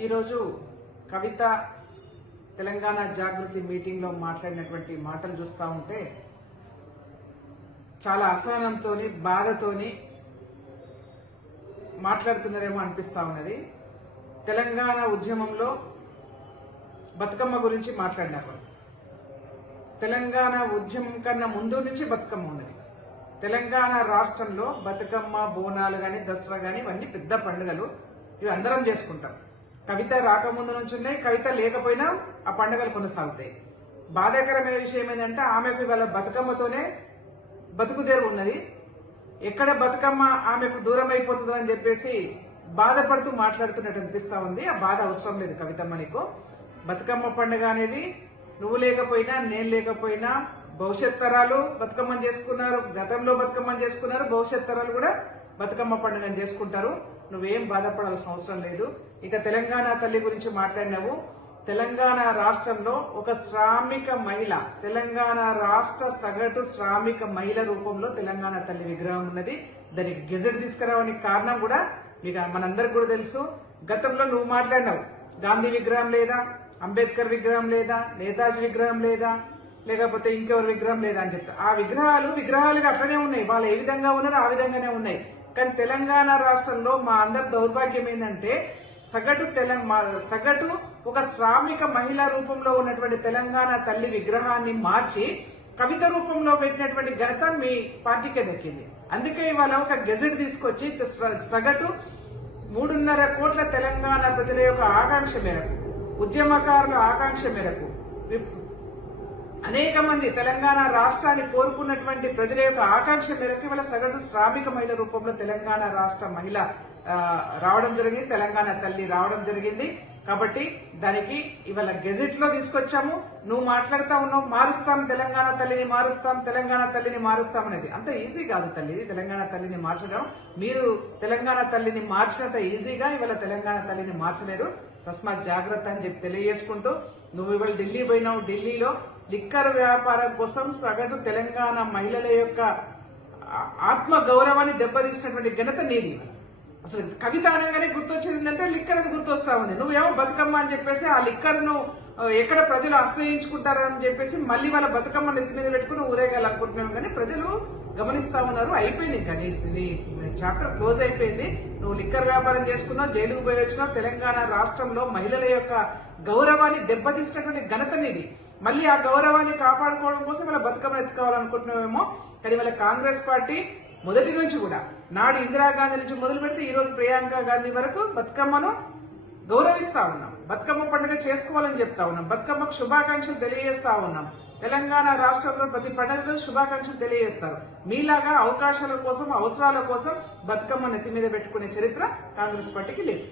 ఈరోజు కవిత తెలంగాణ జాగృతి మీటింగ్లో మాట్లాడినటువంటి మాటలు చూస్తూ ఉంటే చాలా అసహనంతోని బాధతోని మాట్లాడుతున్నారేమో అనిపిస్తూ ఉన్నది. తెలంగాణ ఉద్యమంలో బతుకమ్మ గురించి మాట్లాడినారు తెలంగాణ ఉద్యమం కన్నా ముందు నుంచి బతుకమ్మ ఉన్నది. తెలంగాణ రాష్ట్రంలో బతుకమ్మ బోనాలు కానీ దసరా కానీ ఇవన్నీ పెద్ద పండుగలు. ఇవి అందరం చేసుకుంటారు కవిత రాకముందు నుంచి ఉన్నాయి కవిత లేకపోయినా ఆ పండుగలు కొనసాగుతాయి. బాధాకరమైన విషయం ఏంటంటే ఆమెకు ఇవాళ బతుకమ్మతోనే బతుకుదేరు ఉన్నది. ఎక్కడ బతుకమ్మ ఆమెకు దూరం అయిపోతుందో అని చెప్పేసి బాధపడుతూ మాట్లాడుతున్నట్టు అనిపిస్తా ఉంది. ఆ బాధ అవసరం లేదు కవితమ్మ నీకు. బతుకమ్మ పండుగ అనేది నువ్వు లేకపోయినా నేను లేకపోయినా భవిష్యత్ తరాలు బతుకమ్మని చేసుకున్నారు గతంలో బతుకమ్మని చేసుకున్నారు భవిష్యత్ తరాలు కూడా బతుకమ్మ పండుగను చేసుకుంటారు. నువ్వేం బాధపడాల్సిన అవసరం లేదు. ఇక తెలంగాణ తల్లి గురించి మాట్లాడినావు. తెలంగాణ రాష్ట్రంలో ఒక శ్రామిక మహిళ తెలంగాణ రాష్ట్ర సగటు శ్రామిక మహిళ రూపంలో తెలంగాణ తల్లి విగ్రహం ఉన్నది. దానికి గెజెట్ తీసుకురావడానికి కారణం కూడా మీకు మనందరికి కూడా తెలుసు. గతంలో నువ్వు మాట్లాడినావు. గాంధీ విగ్రహం లేదా అంబేద్కర్ విగ్రహం లేదా నేతాజీ విగ్రహం లేదా లేకపోతే ఇంకెవరి విగ్రహం లేదా అని చెప్తా. ఆ విగ్రహాలు విగ్రహాలుగా అట్లనే ఉన్నాయి. వాళ్ళు ఏ విధంగా ఉన్నారో ఆ విధంగానే ఉన్నాయి. కానీ తెలంగాణ రాష్ట్రంలో మా అందరి దౌర్భాగ్యం ఏంటంటే సగటు తెలంగాణ సగటు ఒక శ్రామిక మహిళా రూపంలో ఉన్నటువంటి తెలంగాణ తల్లి విగ్రహాన్ని మార్చి కవిత రూపంలో పెట్టినటువంటి ఘనత మీ పార్టీకే దక్కింది. అందుకే ఇవాళ ఒక గెజెట్ తీసుకొచ్చి సగటు మూడున్నర కోట్ల తెలంగాణ ప్రజల యొక్క ఆకాంక్ష మేరకు ఉద్యమకారుల ఆకాంక్ష మేరకు అనేక మంది తెలంగాణ రాష్ట్రాన్ని కోరుకున్నటువంటి ప్రజల యొక్క ఆకాంక్ష మేరకు ఇవాళ సగటు శ్రామిక మహిళ రూపంలో తెలంగాణ రాష్ట్ర మహిళ రావడం జరిగింది. తెలంగాణ తల్లి రావడం జరిగింది. కాబట్టి దానికి ఇవాళ గెజెట్లో తీసుకొచ్చాము. నువ్వు మాట్లాడుతా ఉన్నావు మారుస్తాం తెలంగాణ తల్లిని మారుస్తాం తెలంగాణ తల్లిని మారుస్తాం అనేది. అంత ఈజీ కాదు తల్లి ఇది తెలంగాణ తల్లిని మార్చడం. మీరు తెలంగాణ తల్లిని మార్చినంత ఈజీగా ఇవాళ తెలంగాణ తల్లిని మార్చలేరు. తస్మాత్ జాగ్రత్త అని చెప్పి తెలియజేసుకుంటూ నువ్వు ఇవాళ ఢిల్లీ పోయినావు ఢిల్లీలో లిక్కర్ వ్యాపారం కోసం సగటు తెలంగాణ మహిళల యొక్క ఆత్మ గౌరవాన్ని దెబ్బతీసినటువంటి ఘనత నీది. అసలు కవిత అనగానే గుర్తొచ్చేది ఏంటంటే లిక్కర్ అని గుర్తొస్తా ఉంది. నువ్వేమో బతుకమ్మ అని చెప్పేసి ఆ లిక్కర్ను ఎక్కడ ప్రజలు ఆశ్రయించుకుంటారని చెప్పేసి మళ్ళీ వాళ్ళ బతుకమ్మ నెత్తి మీద పెట్టుకుని ఊరేగాలనుకుంటున్నావు కానీ ప్రజలు గమనిస్తా ఉన్నారు. అయిపోయింది ఇంకా నీ నీ చాప్టర్ క్లోజ్ అయిపోయింది. నువ్వు లిక్కర్ వ్యాపారం చేసుకున్నావు జైలుకు పోయి వచ్చినావు. తెలంగాణ రాష్ట్రంలో మహిళల యొక్క గౌరవాన్ని దెబ్బతీసినటువంటి ఘనత నీది. మళ్ళీ ఆ గౌరవాన్ని కాపాడుకోవడం కోసం ఇలా బతుకమ్మ ఎత్తుకోవాలనుకుంటున్నామేమో. కానీ వాళ్ళ కాంగ్రెస్ పార్టీ మొదటి నుంచి కూడా నాడు ఇందిరాగాంధీ నుంచి మొదలు పెడితే ఈ రోజు ప్రియాంక గాంధీ వరకు బతుకమ్మను గౌరవిస్తా ఉన్నాం. బతుకమ్మ పండుగ చేసుకోవాలని చెప్తా ఉన్నాం. బతుకమ్మకు శుభాకాంక్షలు తెలియజేస్తా ఉన్నాం. తెలంగాణ రాష్ట్రంలో ప్రతి పండుగ శుభాకాంక్షలు తెలియజేస్తారు. మీలాగా అవకాశాల కోసం అవసరాల కోసం బతుకమ్మ నెత్తి మీద పెట్టుకునే చరిత్ర కాంగ్రెస్ పార్టీకి లేదు.